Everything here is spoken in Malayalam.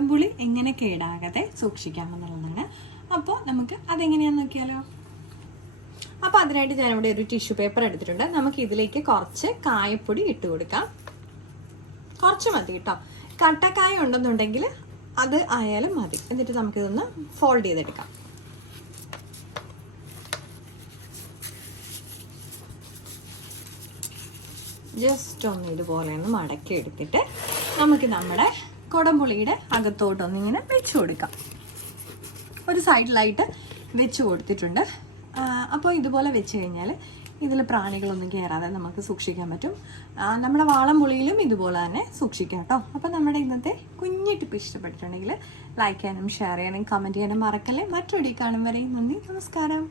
കുടംപുളി എങ്ങനെ കേടാകാതെ സൂക്ഷിക്കാമെന്നുള്ളതാണ്. അപ്പോൾ നമുക്ക് അതെങ്ങനെയാണെന്ന് നോക്കിയാലോ. അപ്പോൾ അതിനായിട്ട് ഞാനിവിടെ ഒരു ടിഷ്യൂ പേപ്പർ എടുത്തിട്ടുണ്ട്. നമുക്ക് ഇതിലേക്ക് കുറച്ച് കായപ്പൊടി ഇട്ട് കൊടുക്കാം. കുറച്ച് മതി കേട്ടോ. കട്ടക്കായ ഉണ്ടെന്നുണ്ടെങ്കിൽ അത് ആയാലും മതി. എന്നിട്ട് നമുക്കിതൊന്ന് ഫോൾഡ് ചെയ്തെടുക്കാം. ജസ്റ്റ് ഒന്ന് ഇതുപോലെ ഒന്ന് മടക്കി എടുത്തിട്ട് നമുക്ക് നമ്മുടെ കുടംപുളിയുടെ അകത്തോട്ടൊന്നിങ്ങനെ വെച്ച് കൊടുക്കാം. ഒരു സൈഡിലായിട്ട് വെച്ച് കൊടുത്തിട്ടുണ്ട്. അപ്പോൾ ഇതുപോലെ വെച്ച് കഴിഞ്ഞാൽ ഇതിൽ പ്രാണികളൊന്നും കയറാതെ നമുക്ക് സൂക്ഷിക്കാൻ പറ്റും. നമ്മുടെ വാളംപുളിയിലും ഇതുപോലെ തന്നെ സൂക്ഷിക്കാം കേട്ടോ. അപ്പോൾ നമ്മുടെ ഇന്നത്തെ കുഞ്ഞു ടിപ്പ് ഇഷ്ടപ്പെട്ടിട്ടുണ്ടെങ്കിൽ ലൈക്ക് ചെയ്യാനും ഷെയർ ചെയ്യാനും കമൻറ്റ് ചെയ്യാനും മറക്കല്ലേ. മറ്റൊരു കാണും വരെ നന്ദി, നമസ്കാരം.